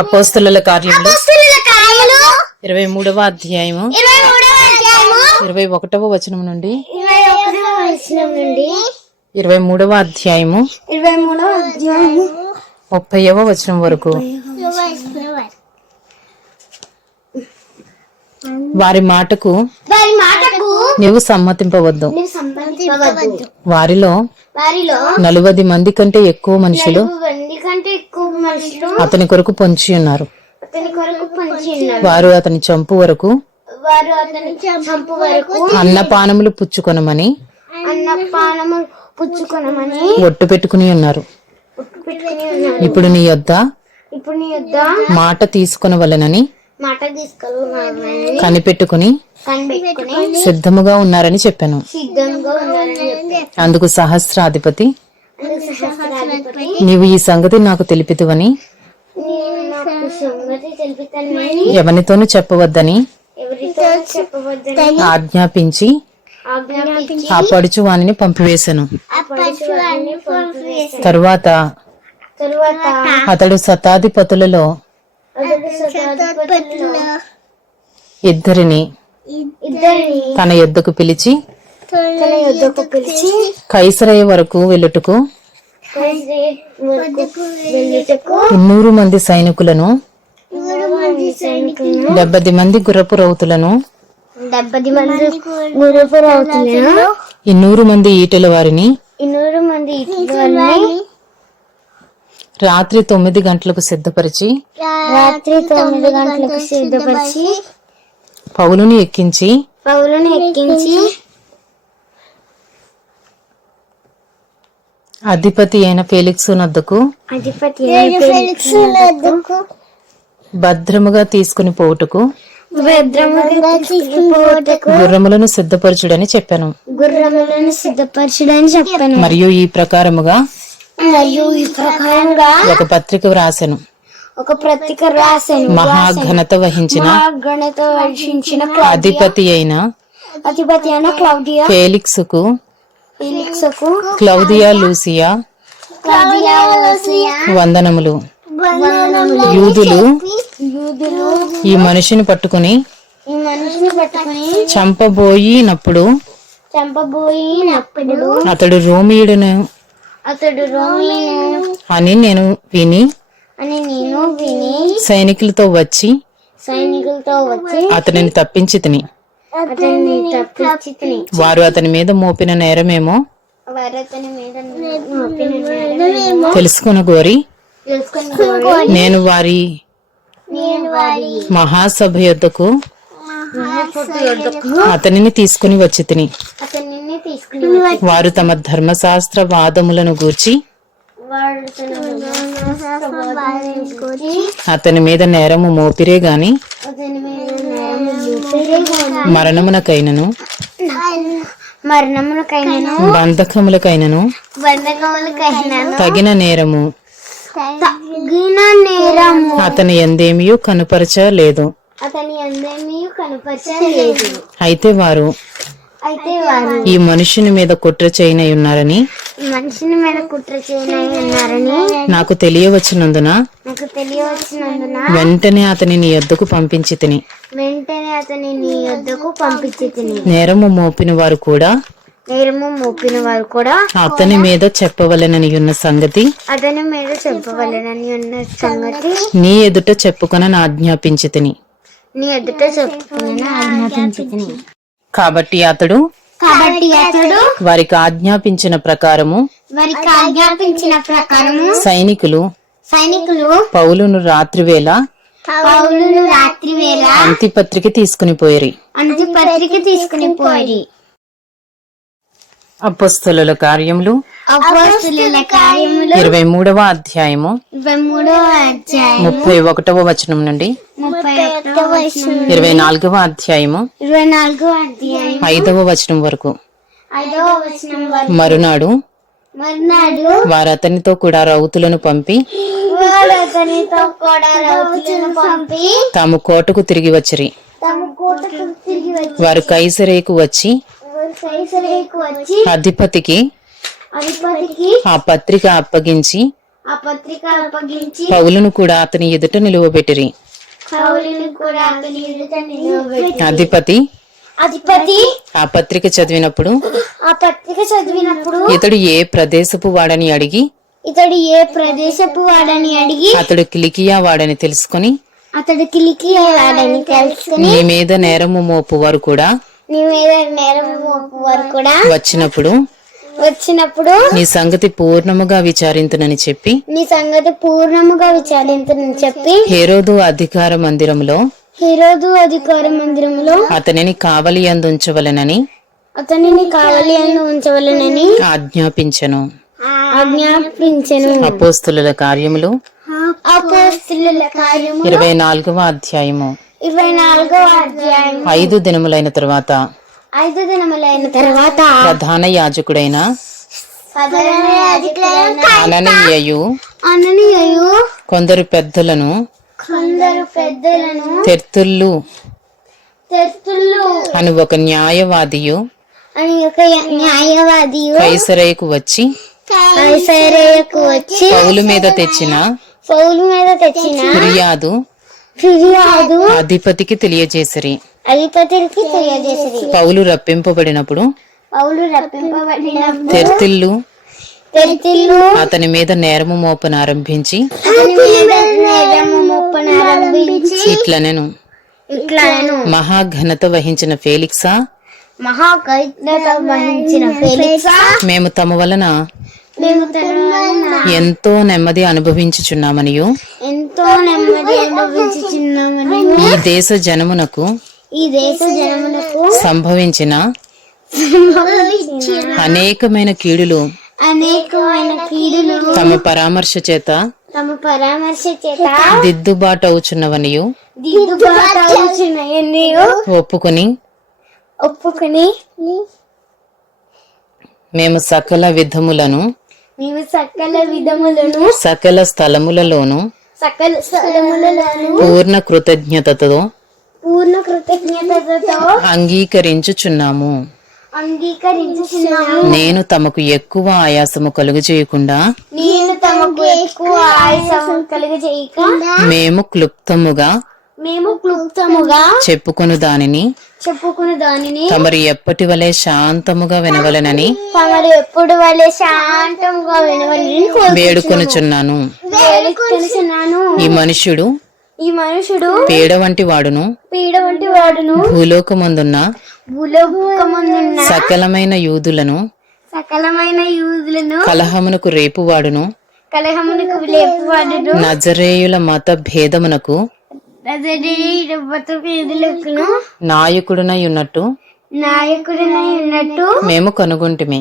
అపోస్తలుల కార్యములు 23వ అధ్యాయము 21వ వచనం నుండి 23వ అధ్యాయము 30వ వచనం వరకు. వారి మాటకు నీవు సమ్మతింపవద్దు. వారిలో 40 మంది కంటే ఎక్కువ మనుషులు అతని కొరకు పొంచి ఉన్నారు. వారు అతని చంపు వరకు అన్నపానములు పుచ్చుకొనమని ఒట్టు పెట్టుకుని ఉన్నారు. ఇప్పుడు నీ యొద్ద మాట తీసుకొనవలెనని కనిపెట్టుకుని సిద్ధముగా ఉన్నారని చెప్పాను. అందుకు సహస్రాధిపతి, నీవు ఈ సంగతి నాకు తెలిపితువని ఎవరితోనూ చెప్పవద్దని ఆజ్ఞాపించి ఆ పడుచు వానిని పంపివేశను. తరువాత అతడు శతాధిపతులలో ఇద్దరిని తన యొద్దకు పిలిచి కైసరయ వరకు వెళ్ళుటకు 200 మంది సైనికులను 70 మంది గుర్రపు రౌతులను 200 మంది ఈటెల వారిని రాత్రి 9 గంటలకు సిద్ధపరిచి పౌలుని ఎక్కించి అధిపతి అయిన ఫేలిక్సు నొద్దకు భద్రముగా తీసుకుని పోవుటకు గుర్రములను సిద్ధపరచుడని చెప్పాను. మరియు ఈ ప్రకారముగా ఒక పత్రిక వ్రాసెను. మహాఘనత వహించిన అధిపతి అయిన ఫేలిక్సుకు క్లౌదియా లూసియా వందనములు. యూదులు ఈ మనిషిని పట్టుకుని చంపబోయినప్పుడు అతడు రోమియుడును అని నేను విని సైనికులతో వచ్చి అతనిని తప్పించి తిని వారు అతని మీద మోపిన నేరమేమో తెలుసుకుని గోరి నేను వారి మహాసభ యొద్దకు అతనిని తీసుకుని వచ్చి తిని వారు తమ ధర్మశాస్త్ర వాదములను గూర్చి అతని మీద నేరము మోపిరే గాని మరణమునకైనను బంధకములకైనను తగిన నేరము అతని యందేమీ కనుపరచలేదు. అయితే వారు ఈ మనుషుని మీద కుట్ర చేయనై ఉన్నారని నాకు తెలియవచ్చినందున వెంటనే అతని నీ యొద్దకు పంపించి తిని నేరము మోపిన వారు కూడా అతని మీద చెప్పవలెనని ఉన్న సంగతి నీ ఎదుట చెప్పుకొనని ఆజ్ఞాపించి తిని. కాబట్టి అతడు వారికి ఆజ్ఞాపించిన ప్రకారము సైనికులు పౌలును రాత్రివేళ అంతిపత్రిక తీసుకుని పోయిరి. అపోస్తలుల కార్యములు 23వ అధ్యాయము 31వ వచనం నుండి 24వ అధ్యాయము 5వ వచనం వరకు. మరునాడు వారు అతనితో కూడా రౌతులను పంపి తాము కోటకు తిరిగి వచ్చిరి. వారు కైసరేకు వచ్చి అధిపతికి ఆ పత్రిక అప్పగించి ఆ పత్రిక అప్పగించి పౌలును కూడా అతని ఎదుట నిలువబెట్టిరి. పౌలుని కూడా అతని ఎదుట నిలవబెట్టి అధిపతి ఆ పత్రిక చదివినప్పుడు ఇతడు ఏ ప్రదేశపు వాడని అడిగి అతడు కిలికియా వాడని తెలుసుకొని నీ మీద నేరము మోపు వారు కూడా వచ్చినప్పుడు నీ సంగతి పూర్ణముగా విచారింతునని చెప్పి హేరోదు అధికార మందిరములో అతనిని కావలి యందు ఉంచవలెనని ఆజ్ఞాపించెను. అపోస్తులుల కార్యములు 24వ అధ్యాయము. 5 దినములైన తరువాత ప్రధాన యాజకుడైన అననీయయు కొందరు పెద్దలను తెర్తుల్లు అని ఒక న్యాయవాదియు కైసరయ్యకు వచ్చి పౌలు మీద తెచ్చిన ఫిర్యాదు అధిపతికి తెలియజేసిరి. పౌలు రప్పింపబడినప్పుడు తెర్తిల్లు అతని మీద నేరము మోపనారంభించి ఇట్లనెను, మహాఘనత వహించిన ఫేలిక్సా, మేము తమ వలన ఎంతో నెమ్మది అనుభవించుచున్నామనియు ఈ దేశ జనమునకు సంభవించిన అనేకమైన కీడులు తమ పరామర్శ చేత దిద్దుబాటు అవుచున్నవనియు ఒప్పుకొని మేము సకల విధములను సకల స్థలములలోను పూర్ణ కృతజ్ఞతతో అంగీకరించుచున్నాము. నేను తమకు ఎక్కువ ఆయాసము కలుగు చేయకుండా మేము క్లుప్తముగా చెప్పుకొను దానిని తమరు ఎప్పటి వలె శాంతముగా వినవలెనని వేడుకొనుచున్నాను. ఈ మనుష్యుడు పీడ వంటి వాడును భూలోకమందున్న సకలమైన యూదులను కలహమునకు రేపువాడును నజరేయుల మత భేదమునకు నాయకుడునై ఉన్నట్టు మేము కనుగొంటిమి.